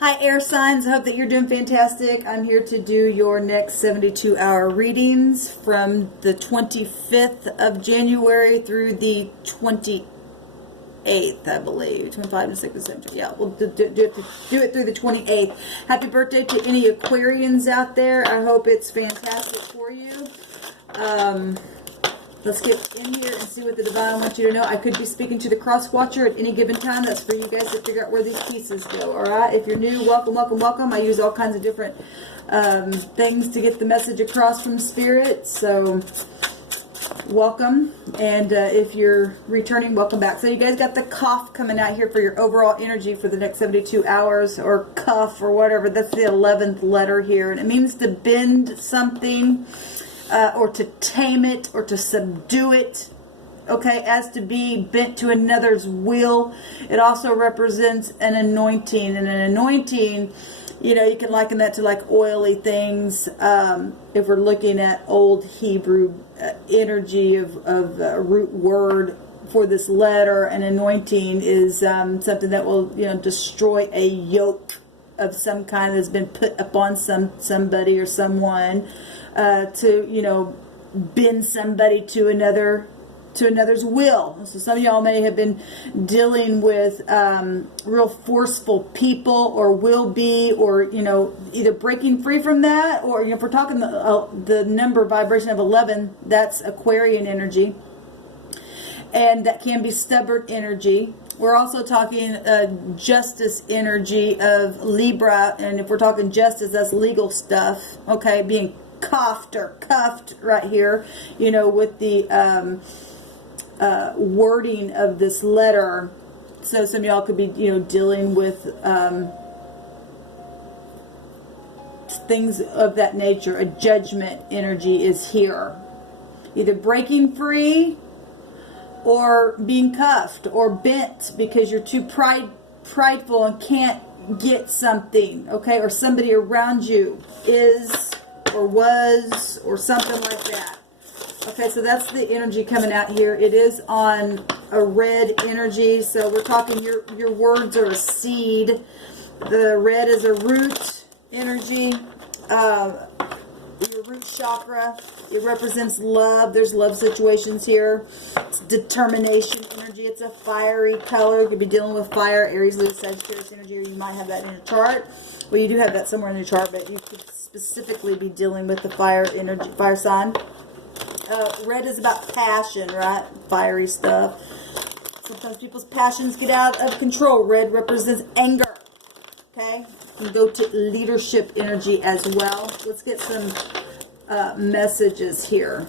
Hi air signs, I hope that you're doing fantastic. I'm here to do your next 72-hour readings from the 25th of January through the 28th, I believe. 25 to 6 to 7. Yeah, we'll do it through the 28th. Happy birthday to any Aquarians out there. I hope it's fantastic for you. Let's get in here and see what the divine wants you to know. I could be speaking to the cross watcher at any given time. That's for you guys to figure out where these pieces go. All right. If you're new, welcome, welcome, welcome. I use all kinds of different things to get the message across from spirit. So welcome. And if you're returning, welcome back. So you guys got the cough coming out here for your overall energy for the next 72 hours, or cuff or whatever. That's the 11th letter here. And it means to bend something. Or to tame it, or to subdue it, okay, as to be bent to another's will. It also represents an anointing, and an anointing, you know, you can liken that to like oily things. If we're looking at old Hebrew energy of root word for this letter, an anointing is something that will, you know, destroy a yoke of some kind that's been put upon somebody or someone. To, you know, bend somebody to another's will. So some of y'all may have been dealing with real forceful people, or will be, or, you know, either breaking free from that, or, you know, if we're talking the number vibration of 11, that's Aquarian energy, and that can be stubborn energy. We're also talking justice energy of Libra, and if we're talking justice, that's legal stuff, okay, being cuffed or cuffed right here, you know, with the wording of this letter. So some of y'all could be, you know, dealing with things of that nature. A judgment energy is here, either breaking free or being cuffed or bent because you're too prideful and can't get something, okay, or somebody around you is or was, or something like that. Okay, so that's the energy coming out here. It is on a red energy, so we're talking your words are a seed. The red is a root energy, your root chakra. It represents love. There's love situations here. It's determination energy. It's a fiery color. You could be dealing with fire, Aries, Leo, Sagittarius energy, or you might have that in your chart. Well, you do have that somewhere in your chart, but you could specifically be dealing with the fire energy, fire sign. Red is about passion, right? Fiery stuff. Sometimes people's passions get out of control. Red represents anger. Okay? You can go to leadership energy as well. Let's get some messages here.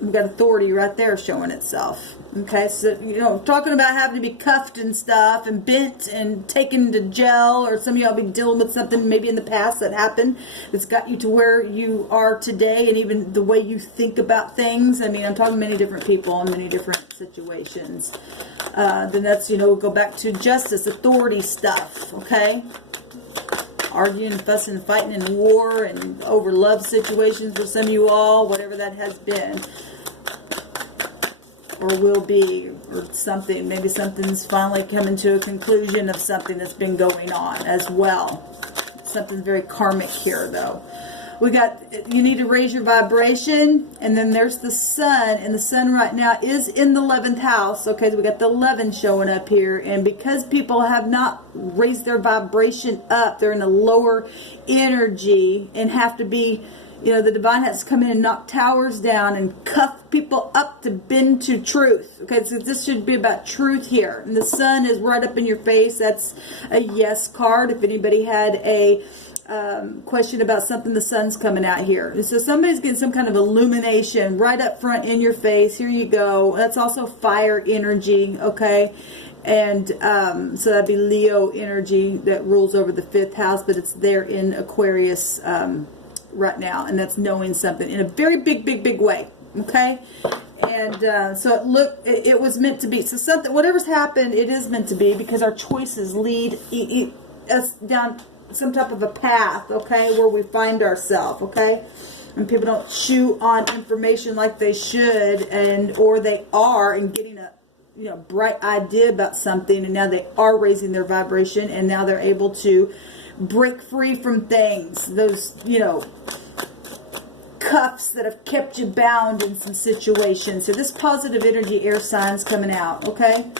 We've got authority right there showing itself. Okay, so, you know, talking about having to be cuffed and stuff and bent and taken to jail, or some of y'all be dealing with something maybe in the past that happened that's got you to where you are today, and even the way you think about things. I mean, I'm talking many different people in many different situations. Then that's, you know, we'll go back to justice, authority stuff, okay? Arguing, fussing, fighting, and war, and over love situations for some of you all, whatever that has been. Or will be, or something. Maybe something's finally coming to a conclusion of something that's been going on as well. Something very karmic here, though. We got, you need to raise your vibration, and then there's the sun, and the sun right now is in the 11th house. Okay, so we got the 11 showing up here, and because people have not raised their vibration up, they're in a lower energy and have to be, you know, the divine has to come in and knock towers down and cuff people up to bend to truth. Okay, so this should be about truth here. And the sun is right up in your face. That's a yes card. If anybody had a question about something, the sun's coming out here. And so somebody's getting some kind of illumination right up front in your face. Here you go. That's also fire energy, okay? And so that'd be Leo energy that rules over the 5th house, but it's there in Aquarius right now, and that's knowing something in a very big way, okay? And so it was meant to be. So something, whatever's happened, it is meant to be, because our choices lead us down some type of a path, okay, where we find ourselves, okay? And people don't chew on information like they should, or they are, and getting a, you know, bright idea about something, and now they are raising their vibration, and now they're able to break free from things, those, you know, cuffs that have kept you bound in some situations. So this positive energy, air signs coming out, okay?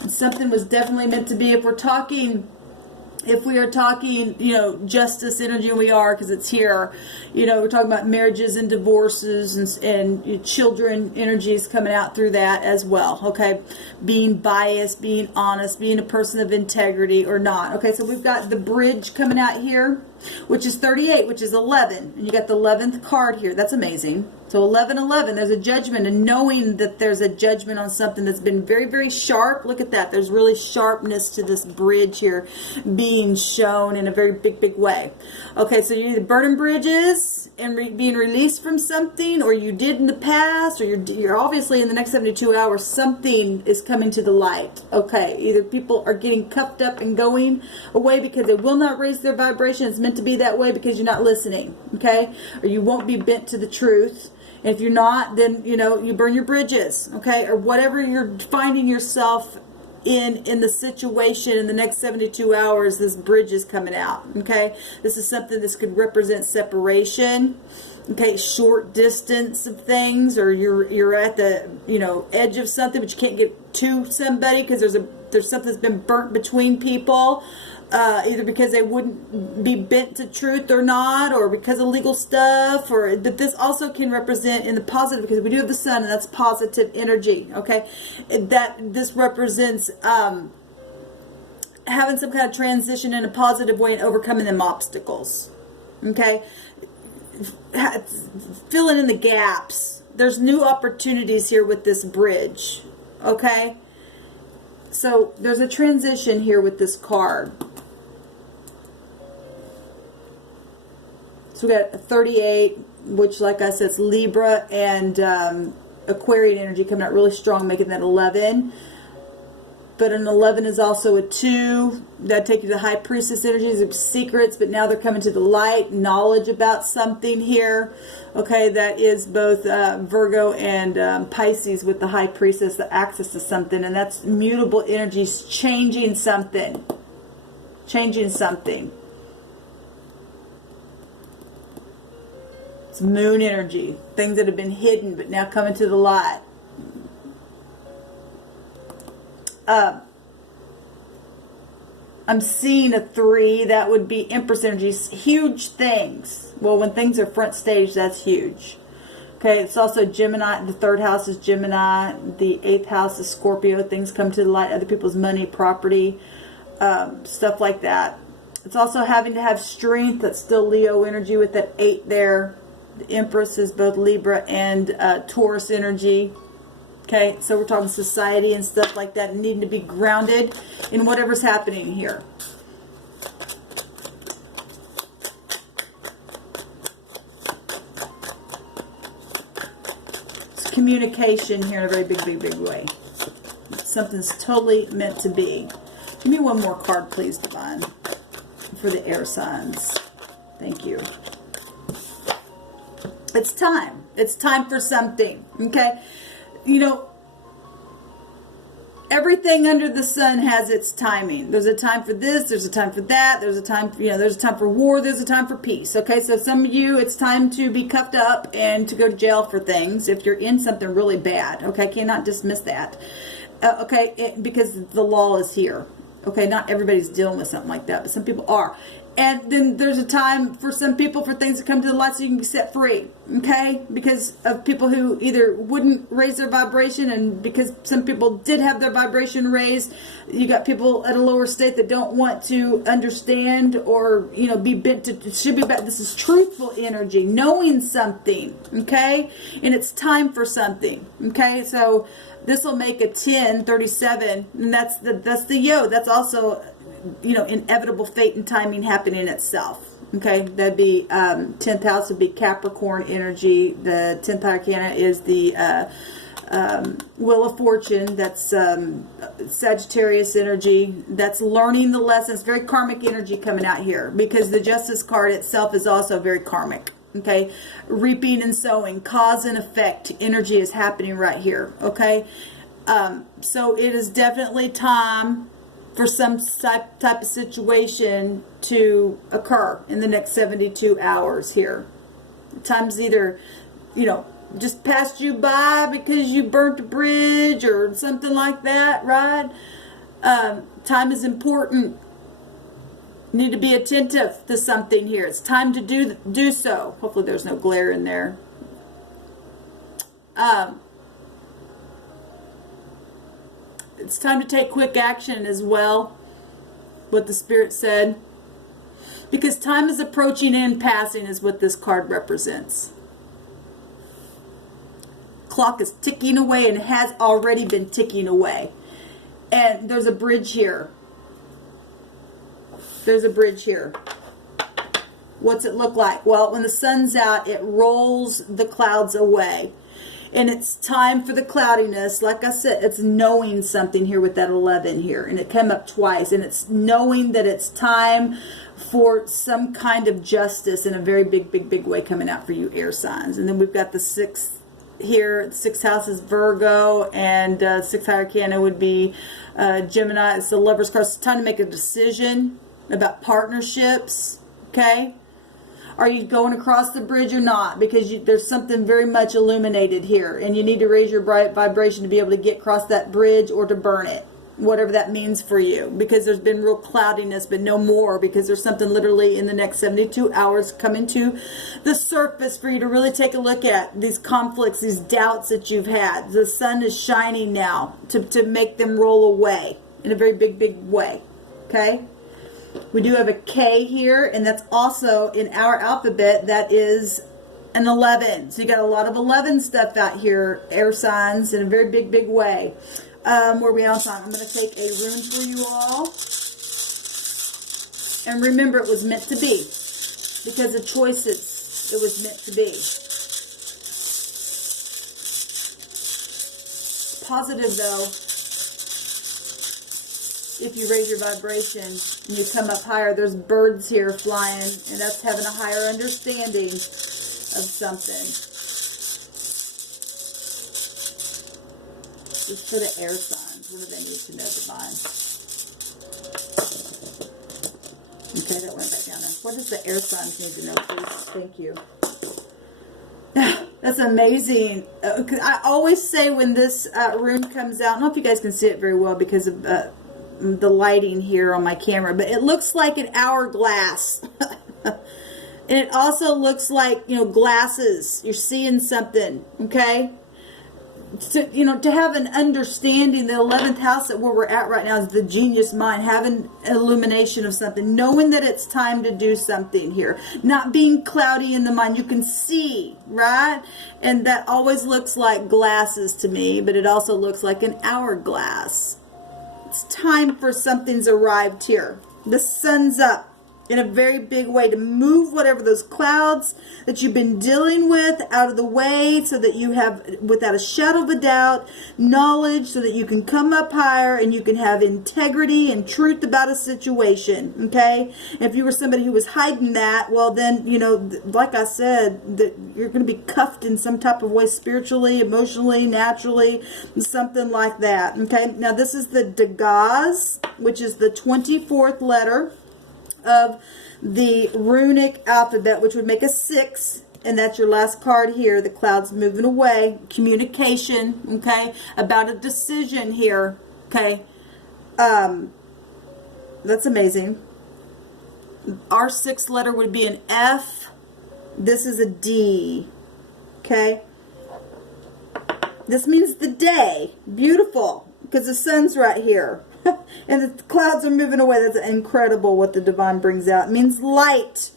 And something was definitely meant to be. If we are talking, you know, justice energy, and we are, because it's here, you know, we're talking about marriages and divorces and children energies coming out through that as well, okay? Being biased, being honest, being a person of integrity or not. Okay, so we've got the bridge coming out here, which is 38, which is 11. And you got the 11th card here. That's amazing. So 11, there's a judgment, and knowing that there's a judgment on something that's been very, very sharp. Look at that. There's really sharpness to this bridge here being shown in a very big, big way. Okay, so you're either burning bridges and being released from something, or you did in the past, or you're obviously in the next 72 hours, something is coming to the light. Okay, either people are getting cuffed up and going away because they will not raise their vibration. It's meant to be that way because you're not listening, okay? Or you won't be bent to the truth. If you're not, then, you know, you burn your bridges, okay? Or whatever you're finding yourself in the situation in the next 72 hours, this bridge is coming out, okay? This is something this could represent separation, okay? Short distance of things, or you're at the, you know, edge of something, but you can't get to somebody because there's something that's been burnt between people. Either because they wouldn't be bent to truth or not, or because of legal stuff, but this also can represent in the positive, because we do have the sun, and that's positive energy, okay? That this represents having some kind of transition in a positive way and overcoming them obstacles, okay? Filling in the gaps. There's new opportunities here with this bridge, okay? So there's a transition here with this card. So we got a 38, which, like I said, it's Libra and Aquarian energy coming out really strong, making that 11. But an 11 is also a 2. That take you to High Priestess energies of secrets, but now they're coming to the light, knowledge about something here. Okay, that is both Virgo and Pisces with the High Priestess, the access to something, and that's mutable energies, changing something. Changing something. It's moon energy, things that have been hidden but now coming to the light. I'm seeing a 3. That would be Empress energies, huge things. Well, when things are front stage, that's huge. Okay, it's also Gemini. The 3rd house is Gemini. The 8th house is Scorpio. Things come to the light, other people's money, property, stuff like that. It's also having to have strength. That's still Leo energy with that 8 there. The Empress is both Libra and Taurus energy. Okay, so we're talking society and stuff like that, needing to be grounded in whatever's happening here. It's communication here in a very big, big, big way. Something's totally meant to be. Give me one more card, please, Divine, for the air signs. Thank you. It's time. It's time for something, okay? You know, everything under the sun has its timing. There's a time for this, there's a time for that, there's a time for, you know, there's a time for war, there's a time for peace, okay? So some of you, it's time to be cuffed up and to go to jail for things if you're in something really bad, okay? I cannot dismiss that, okay? Because the law is here, okay? Not everybody's dealing with something like that, but some people are. And then there's a time for some people for things to come to the light so you can be set free, okay? Because of people who either wouldn't raise their vibration, and because some people did have their vibration raised, you got people at a lower state that don't want to understand or, you know, be bent to, should be back. This is truthful energy, knowing something, okay? And it's time for something, okay? So this will make a 1037, and that's the yo. That's also, you know, inevitable fate and timing happening itself. Okay, that'd be 10th house would be Capricorn energy. The 10th arcana is the Wheel of Fortune. That's Sagittarius energy. That's learning the lessons. Very karmic energy coming out here, because the Justice card itself is also very karmic. Okay, reaping and sowing, cause and effect energy is happening right here. Okay, so it is definitely time for some type of situation to occur in the next 72 hours here. Time's either, just passed you by because you burnt a bridge or something like that, right? Time is important. You need to be attentive to something here. It's time to do so. Hopefully there's no glare in there. It's time to take quick action as well, what the Spirit said. Because time is approaching and passing is what this card represents. Clock is ticking away and has already been ticking away. And there's a bridge here. There's a bridge here. What's it look like? Well, when the sun's out, it rolls the clouds away. And it's time for the cloudiness. Like I said, it's knowing something here with that 11 here. And it came up twice. And it's knowing that it's time for some kind of justice in a very big way coming out for you air signs. And then we've got the 6th here. The 6th house is Virgo. And 6th high arcana would be Gemini. It's the Lover's card. It's time to make a decision about partnerships. Okay? Are you going across the bridge or not? Because there's something very much illuminated here. And you need to raise your bright vibration to be able to get across that bridge or to burn it. Whatever that means for you. Because there's been real cloudiness, but no more. Because there's something literally in the next 72 hours coming to the surface for you to really take a look at. These conflicts, these doubts that you've had. The sun is shining now to make them roll away. In a very big way. Okay? We do have a K here, and that's also in our alphabet, that is an 11. So you got a lot of 11 stuff out here, air signs, in a very big way. Where we on time? I'm going to take a rune for you all. And remember, it was meant to be. Because of choices, it was meant to be. Positive, though. If you raise your vibration and you come up higher, there's birds here flying, and that's having a higher understanding of something. Just for the air signs. What do they need to know, divine? Okay, that went back down there. What does the air signs need to know, please? Thank you. That's amazing. I always say when this rune comes out, I don't know if you guys can see it very well because of the lighting here on my camera, but it looks like an hourglass. And it also looks like, glasses. You're seeing something, okay? To have an understanding, the 11th house that where we're at right now is the genius mind, having an illumination of something, knowing that it's time to do something here, not being cloudy in the mind. You can see, right? And that always looks like glasses to me, but it also looks like an hourglass. It's time for something's arrived here. The sun's up in a very big way to move whatever those clouds that you've been dealing with out of the way, so that you have, without a shadow of a doubt, knowledge, so that you can come up higher and you can have integrity and truth about a situation. Okay? If you were somebody who was hiding that, well then, like I said, that you're going to be cuffed in some type of way, spiritually, emotionally, naturally, something like that. Okay? Now this is the Dagaz, which is the 24th letter of the runic alphabet, which would make a 6, and that's your last card here. The clouds moving away, communication, okay, about a decision here, okay. That's amazing. Our 6th letter would be an F. This is a D, okay. This means the day. Beautiful, because the sun's right here. And the clouds are moving away. That's incredible what the divine brings out. It means light.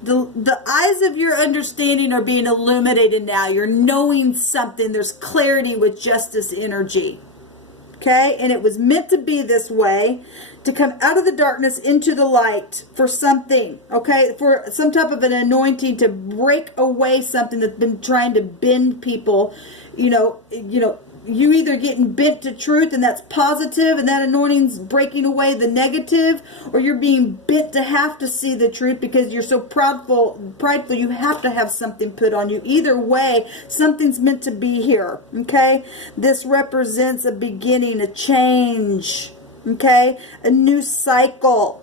The eyes of your understanding are being illuminated now. You're knowing something. There's clarity with justice energy. Okay? And it was meant to be this way, to come out of the darkness into the light for something. Okay? For some type of an anointing to break away something that's been trying to bend people. You either getting bent to truth, and that's positive, and that anointing's breaking away the negative, or you're being bent to have to see the truth because you're so prideful you have to have something put on you. Either way, something's meant to be here, okay? This represents a beginning, a change, Okay? A new cycle.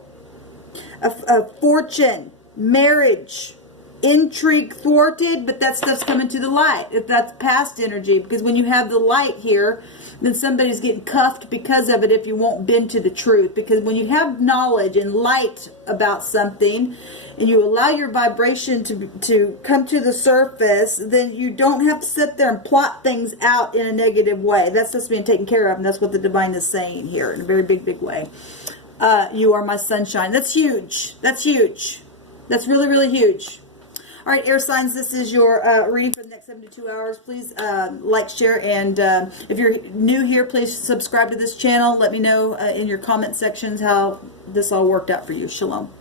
A fortune. Marriage. Intrigue thwarted, but that stuff's coming to the light. If that's past energy. Because when you have the light here, then somebody's getting cuffed because of it if you won't bend to the truth. Because when you have knowledge and light about something, and you allow your vibration to come to the surface, then you don't have to sit there and plot things out in a negative way. That's just being taken care of, and that's what the divine is saying here in a very big, big way. You are my sunshine. That's huge. That's huge. That's really, really huge. All right, air signs, this is your reading for the next 72 hours. Please like, share, and if you're new here, please subscribe to this channel. Let me know in your comment sections how this all worked out for you. Shalom.